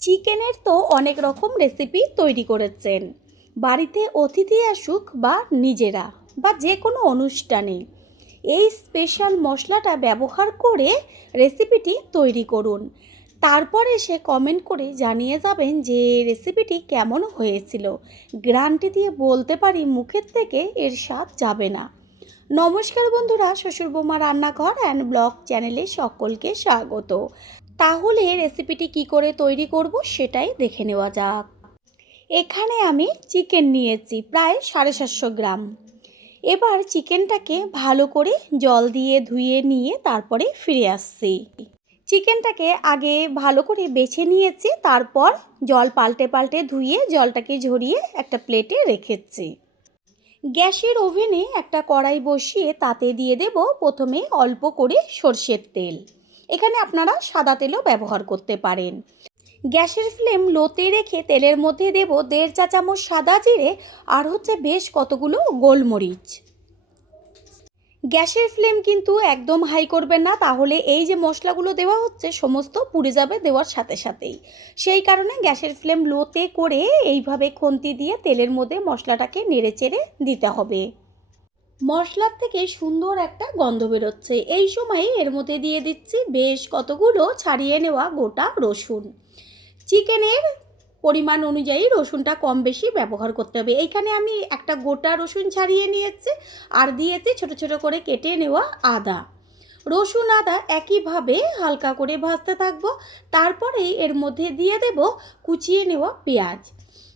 চিকেনের তো অনেক রকম রেসিপি তৈরি করেছেন, বাড়িতে অতিথি আসুক বা নিজেরা বা যে কোনো অনুষ্ঠানে এই স্পেশাল মশলাটা ব্যবহার করে রেসিপিটি তৈরি করুন। তারপরে সে কমেন্ট করে জানিয়ে যাবেন যে রেসিপিটি কেমন হয়েছিল। গ্যারান্টি দিয়ে বলতে পারি মুখের থেকে এর স্বাদ যাবে না। নমস্কার বন্ধুরা, শ্বশুর বৌমা রান্নাঘর অ্যান্ড ব্লগ চ্যানেলে সকলকে স্বাগত। তাহলে রেসিপিটি কি করে তৈরি করব সেটাই দেখে নেওয়া যাক। এখানে আমি চিকেন নিয়েছি প্রায় 750 গ্রাম। এবার চিকেনটাকে ভালো করে জল দিয়ে ধুয়ে নিয়ে তারপরে ফিরে আসছি। চিকেনটাকে আগে ভালো করে বেছে নিয়েছি, তারপর জল পাল্টে পাল্টে ধুয়ে জলটাকে ঝরিয়ে একটা প্লেটে রেখেছি। গ্যাসের ওভেনে একটা কড়াই বসিয়ে তাতে দিয়ে দেব প্রথমে অল্প করে সরষের তেল। এখানে আপনারা সাদা তেলও ব্যবহার করতে পারেন। গ্যাসের ফ্লেম লোতে রেখে তেলের মধ্যে দেব 1.5 চা চামচ সাদা জিরে আর বেশ কতগুলো গোলমরিচ। গ্যাসের ফ্লেম কিন্তু একদম হাই করবেন না, তাহলে এই যে মশলাগুলো দেওয়া হচ্ছে সমস্ত পুড়ে যাবে দেওয়ার সাথে সাথেই। সেই কারণে গ্যাসের ফ্লেম লোতে করে এইভাবে খুন্তি দিয়ে তেলের মধ্যে মশলাটাকে নেড়েচেড়ে দিতে হবে। মশলার থেকে সুন্দর একটা গন্ধ বেরোচ্ছে। এই সময়ে এর মধ্যে দিয়ে দিচ্ছি বেশ কতগুলো ছাড়িয়ে নেওয়া গোটা রসুন। চিকেনের পরিমাণ অনুযায়ী রসুনটা কম বেশি ব্যবহার করতে হবে। এইখানে আমি একটা গোটা রসুন ছাড়িয়ে নিয়েছি আর দিয়েছি ছোট ছোট করে কেটে নেওয়া আদা। রসুন আদা একইভাবে হালকা করে ভাজতে থাকবো। তারপরে এর মধ্যে দিয়ে দেব কুচিয়ে নেওয়া পেঁয়াজ।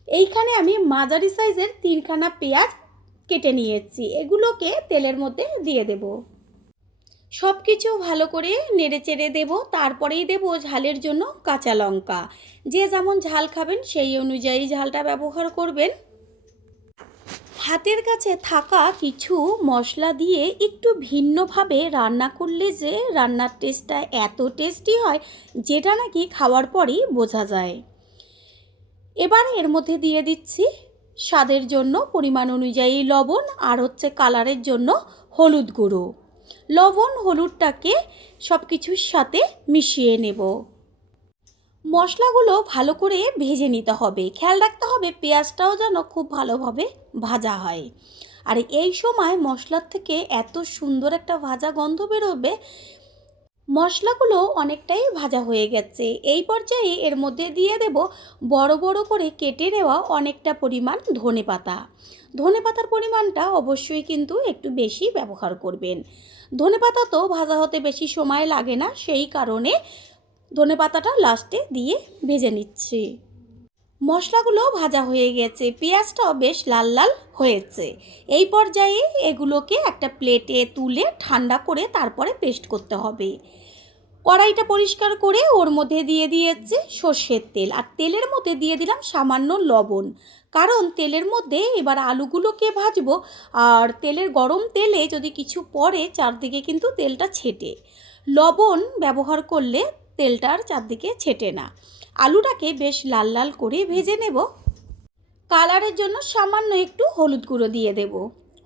এইখানে আমি মাঝারি সাইজের 3খানা পেঁয়াজ কেটে নিয়েছি, এগুলোকে তেলের মধ্যে দিয়ে দেব। সব কিছু ভালো করে নেড়েচেড়ে দেব। তারপরেই দেব ঝালের জন্য কাঁচা লঙ্কা। যে যেমন ঝাল খাবেন সেই অনুযায়ী ঝালটা ব্যবহার করবেন। হাতের কাছে থাকা কিছু মশলা দিয়ে একটু ভিন্নভাবে রান্না করলে যে রান্নার টেস্টটা এত টেস্টি হয়, যেটা নাকি খাওয়ার পরই বোঝা যায়। এবার এর মধ্যে দিয়ে দিচ্ছি স্বাদের জন্য পরিমাণ অনুযায়ী লবণ আর কালারের জন্য হলুদ গুঁড়ো। লবণ হলুদটাকে সব কিছুর সাথে মিশিয়ে নেব। মশলাগুলো ভালো করে ভেজে নিতে হবে। খেয়াল রাখতে হবে পেঁয়াজটাও যেন খুব ভালোভাবে ভাজা হয়। আর এই সময় মশলার থেকে এত সুন্দর একটা ভাজা গন্ধ বেরোবে। মশলাগুলো অনেকটাই ভাজা হয়ে গেছে। এই পর্যায়ে এর মধ্যে দিয়ে দেব বড় বড় করে কেটে নেওয়া অনেকটা পরিমাণ ধনেপাতা। ধনেপাতার পরিমাণটা অবশ্যই কিন্তু একটু বেশি ব্যবহার করবেন। ধনেপাতা তো ভাজা হতে বেশি সময় লাগে না, সেই কারণে ধনেপাতাটা লাস্টে দিয়ে ভেজে নিচ্ছি। মশলাগুলো ভাজা হয়ে গেছে, পেঁয়াজটাও বেশ লাল লাল হয়েছে। এই পর্যায়ে এগুলোকে একটা প্লেটে তুলে ঠান্ডা করে তারপরে পেস্ট করতে হবে। কড়াইটা পরিষ্কার করে ওর মধ্যে দিয়ে দিয়েছি সর্ষের তেল, আর তেলের মধ্যে দিয়ে দিলাম সামান্য লবণ। কারণ তেলের মধ্যে এবার আলুগুলোকে ভাজবো, আর তেলের গরম তেলে যদি কিছু পড়ে চারদিকে কিন্তু তেলটা ছেটে। লবণ ব্যবহার করলে তেলটার চারদিকে ছেটে না। আলুটাকে বেশ লাল লাল করে ভেজে নেব। কালারের জন্য সামান্য একটু হলুদ গুঁড়ো দিয়ে দেব।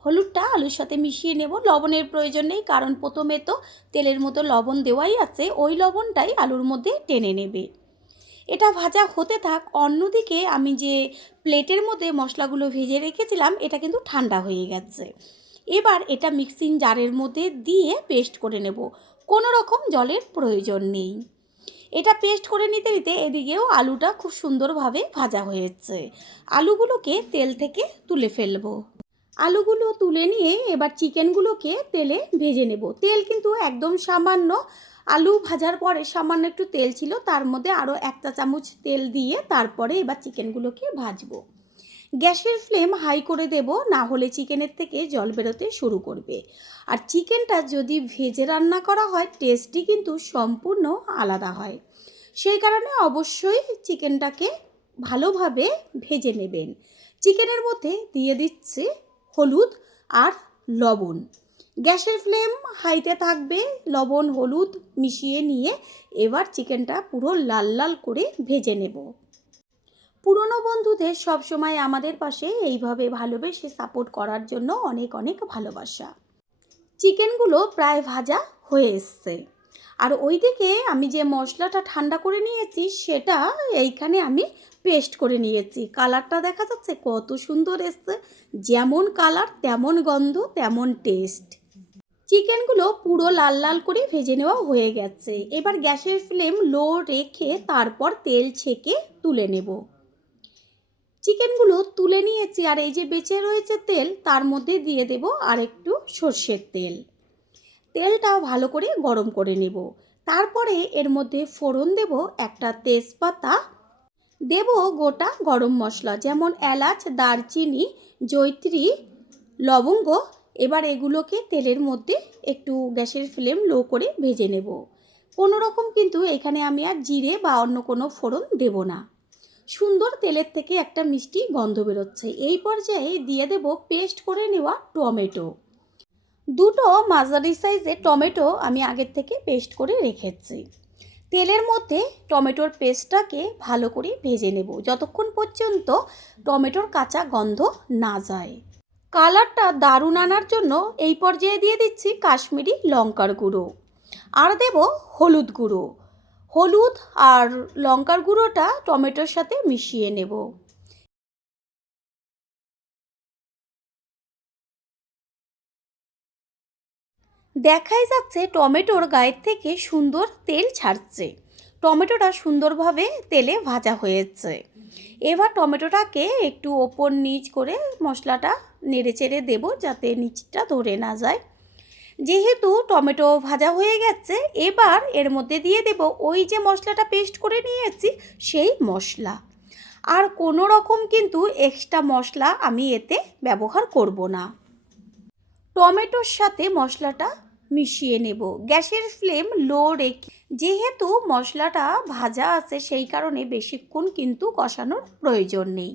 হলুদটা আলুর সাথে মিশিয়ে নেব। লবণের প্রয়োজন নেই, কারণ প্রথমে তো তেলের মতো লবণ দেওয়াই আছে, ওই লবণটাই আলুর মধ্যে টেনে নেবে। এটা ভাজা হতে থাক। অন্যদিকে আমি যে প্লেটের মধ্যে মশলাগুলো ভেজে রেখেছিলাম এটা কিন্তু ঠান্ডা হয়ে গেছে। এবার এটা মিক্সিং জারের মধ্যে দিয়ে পেস্ট করে নেব। কোনো রকম জলের প্রয়োজন নেই। এটা পেস্ট করে নিতে নিতে এদিকেও আলুটা খুব সুন্দরভাবে ভাজা হয়েছে। আলুগুলোকে তেল থেকে তুলে ফেলবো। আলুগুলো তুলে নিয়ে এবার চিকেনগুলোকে তেলে ভেজে নেব। তেল কিন্তু একদম সামান্য। আলু ভাজার পরে সামান্য একটু তেল ছিল, তার মধ্যে আরও 1 চা চামচ তেল দিয়ে তারপরে এবার চিকেনগুলোকে ভাজবো। গ্যাসের ফ্লেম হাই করে দেব, না হলে চিকেনের থেকে জল বেরোতে শুরু করবে। আর চিকেনটা যদি ভেজে রান্না করা হয় টেস্টই কিন্তু সম্পূর্ণ আলাদা হয়। সেই কারণে অবশ্যই চিকেনটাকে ভালোভাবে ভেজে নেবেন। চিকেনের মধ্যে দিয়ে দিচ্ছি হলুদ আর লবণ। গ্যাসের ফ্লেম হাইতে থাকবে। লবণ হলুদ মিশিয়ে নিয়ে এবার চিকেনটা পুরো লাল লাল করে ভেজে নেব। পুরনো বন্ধুদের সবসময় আমাদের পাশে এইভাবে ভালোবেসে সাপোর্ট করার জন্য অনেক অনেক ভালোবাসা। চিকেনগুলো প্রায় ভাজা হয়ে এসছে। আর ওইদিকে আমি যে মশলাটা ঠান্ডা করে নিয়েছি সেটা এইখানে আমি পেস্ট করে নিয়েছি। কালারটা দেখা যাচ্ছে কত সুন্দর এসছে, যেমন কালার তেমন গন্ধ তেমন টেস্ট। চিকেনগুলো পুরো লাল লাল করে ভেজে নেওয়া হয়ে গেছে। এবার গ্যাসের ফ্লেম লো রেখে তারপর তেল ছেঁকে তুলে নেব। চিকেনগুলো তুলে নিয়েছি, আর এই যে বেঁচে রয়েছে তেল তার মধ্যে দিয়ে দেব আর একটু সর্ষের তেল। তেলটাও ভালো করে গরম করে নেব। তারপরে এর মধ্যে ফোড়ন দেব একটা তেজপাতা, দেব গোটা গরম মশলা যেমন এলাচ, দারচিনি, জয়িত্রী, লবঙ্গ। এবার এগুলোকে তেলের মধ্যে একটু গ্যাসের ফ্লেম লো করে ভেজে নেব। কোনো রকম কিন্তু এখানে আমি আর জিরে বা অন্য কোনো ফোড়ন দেব না। সুন্দর তেলের থেকে একটা মিষ্টি গন্ধ বেরোচ্ছে। এই পর্যায়ে দিয়ে দেব পেস্ট করে নেওয়া টমেটো। দুটো মাঝারি সাইজের টমেটো আমি আগের থেকে পেস্ট করে রেখেছি। তেলের মধ্যে টমেটোর পেস্টটাকে ভালো করে ভেজে নেব যতক্ষণ পর্যন্ত টমেটোর কাঁচা গন্ধ না যায়। কালারটা দারুণ আনার জন্য এই পর্যায়ে দিয়ে দিচ্ছি কাশ্মীরি লঙ্কার গুঁড়ো, আর দেব হলুদ গুঁড়ো। হলুদ আর লঙ্কার গুঁড়োটা টমেটোর সাথে মিশিয়ে নেব। দেখাই যাচ্ছে টমেটোর গায়ের থেকে সুন্দর তেল ছাড়ছে। টমেটোটা সুন্দরভাবে তেলে ভাজা হয়েছে। এবার টমেটোটাকে একটু ওপর নিচ করে মশলাটা নেড়ে চেড়ে দেবো যাতে নিচটা ধরে না যায়। যেহেতু টমেটো ভাজা হয়ে গেছে, এবার এর মধ্যে দিয়ে দেব ওই যে মশলাটা পেস্ট করে নিয়েছি সেই মশলা। আর কোনো রকম কিন্তু এক্সট্রা মশলা আমি এতে ব্যবহার করব না। টমেটোর সাথে মশলাটা মিশিয়ে নেব গ্যাসের ফ্লেম লো রেখে। যেহেতু মশলাটা ভাজা আছে সেই কারণে বেশিক্ষণ কিন্তু কষানোর প্রয়োজন নেই।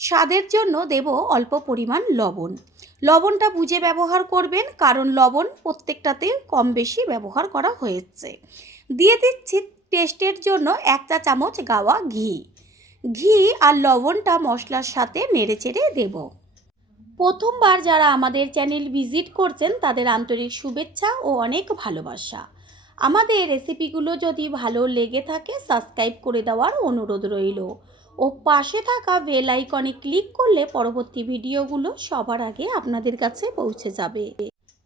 স্বাদের জন্য দেব অল্প পরিমাণ লবণ। লবণটা বুঝে ব্যবহার করবেন, কারণ লবণ প্রত্যেকটাতে কম বেশি ব্যবহার করা হয়েছে। দিয়ে দিচ্ছি টেস্টের জন্য 1 চা চামচ গাওয়া ঘি। ঘি আর লবণটা মশলার সাথে নেড়েচেড়ে দেব। প্রথমবার যারা আমাদের চ্যানেল ভিজিট করছেন তাদের আন্তরিক শুভেচ্ছা ও অনেক ভালোবাসা। আমাদের রেসিপিগুলো যদি ভালো লেগে থাকে সাবস্ক্রাইব করে দেওয়ার অনুরোধ রইল, ও পাশে থাকা বেল আইকনে ক্লিক করলে পরবর্তী ভিডিওগুলো সবার আগে আপনাদের কাছে পৌঁছে যাবে।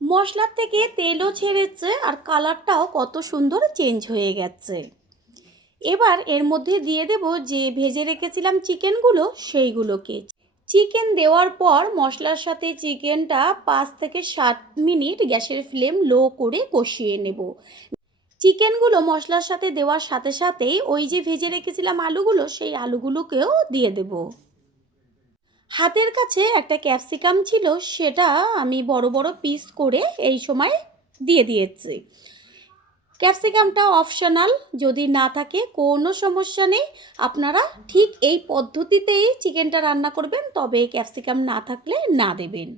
মশলার থেকে তেলও ছেড়েছে আর কালারটাও কত সুন্দর চেঞ্জ হয়ে গেছে। এবার এর মধ্যে দিয়ে দেব যে ভেজে রেখেছিলাম চিকেনগুলো, সেইগুলোকে। চিকেন দেওয়ার পর মশলার সাথে চিকেনটা 5 থেকে 7 মিনিট গ্যাসের ফ্লেম লো করে কষিয়ে নেব। চিকেনগুলো মশলার সাথে দেওয়ার সাথে সাথেই ওই যে ভেজে রেখেছিলাম আলুগুলো, সেই আলুগুলোকেও দিয়ে দেব। হাতের কাছে একটা ক্যাপসিকাম ছিল, সেটা আমি বড় বড় পিস করে এই সময় দিয়ে দিয়েছি। ক্যাপসিকামটা অপশনাল, যদি না থাকে কোনো সমস্যা নেই। আপনারা ঠিক এই পদ্ধতিতেই চিকেনটা রান্না করবেন, তবে ক্যাপসিকাম না থাকলে না দেবেন।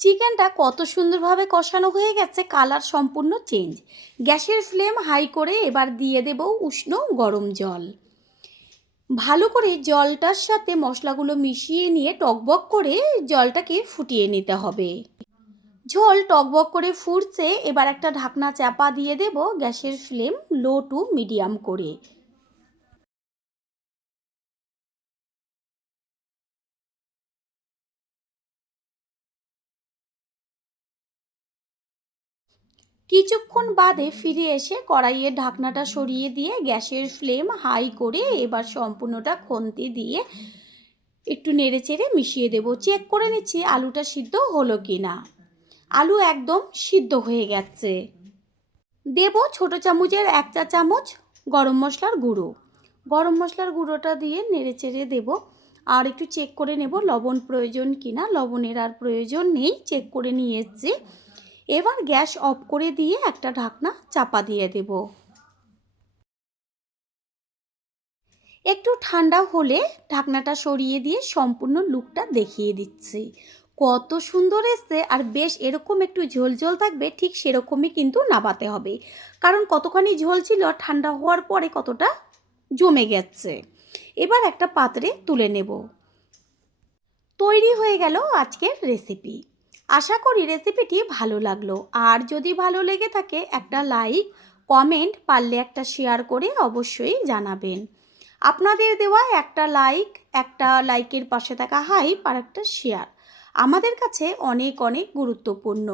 চিকেনটা কত সুন্দরভাবে কষানো হয়ে গেছে, কালার সম্পূর্ণ চেঞ্জ। গ্যাসের ফ্লেম হাই করে এবার দিয়ে দেব উষ্ণ গরম জল। ভালো করে জলটার সাথে মশলাগুলো মিশিয়ে নিয়ে টকবক করে জলটাকে ফুটিয়ে নিতে হবে। ঝোল টকবক করে ফুটছে, এবার একটা ঢাকনা চাপা দিয়ে দেব গ্যাসের ফ্লেম লো টু মিডিয়াম করে। কিছুক্ষণ বাদে ফিরে এসে কড়াইয়ের ঢাকনাটা সরিয়ে দিয়ে গ্যাসের ফ্লেম হাই করে এবার সম্পূর্ণটা খুন্তি দিয়ে একটু নেড়েচেড়ে মিশিয়ে দেব। চেক করে নিচ্ছি আলুটা সিদ্ধ হলো কি না। আলু একদম সিদ্ধ হয়ে গেছে। দেব ছোট চামচের 1 চা চামচ গরম মশলার গুঁড়ো। গরম মশলার গুঁড়োটা দিয়ে নেড়েচেড়ে দেব। আর একটু চেক করে নেব লবণ প্রয়োজন কিনা। লবণের আর প্রয়োজন নেই, চেক করে নিয়েছি। এবার গ্যাস অফ করে দিয়ে একটা ঢাকনা চাপা দিয়ে দেব। একটু ঠান্ডা হলে ঢাকনাটা সরিয়ে দিয়ে সম্পূর্ণ লুকটা দেখিয়ে দিচ্ছি। কত সুন্দর এসছে, আর বেশ এরকম একটু ঝোল ঝোল থাকবে, ঠিক সেরকমই কিন্তু নাবাতে হবে, কারণ কতখানি ঝোল ছিল ঠান্ডা হওয়ার পরে কতটা জমে গেছে। এবার একটা পাত্রে তুলে নেব। তৈরি হয়ে গেল আজকের রেসিপি। আশা করি রেসিপিটি ভালো লাগলো, আর যদি ভালো লেগে থাকে একটা লাইক, কমেন্ট, পারলে একটা শেয়ার করে অবশ্যই জানাবেন। আপনাদের দেওয়া একটা লাইক, একটা লাইকের পাশে থাকা হাইপ আর একটা শেয়ার আমাদের কাছে অনেক অনেক গুরুত্বপূর্ণ।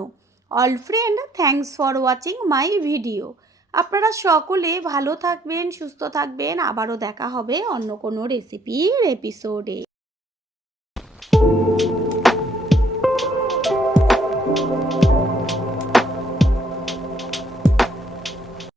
All friend, thanks for watching my video. আপনারা সকলে ভালো থাকবেন, সুস্থ থাকবেন। আবারও দেখা হবে অন্য কোনো রেসিপির এপিসোডে।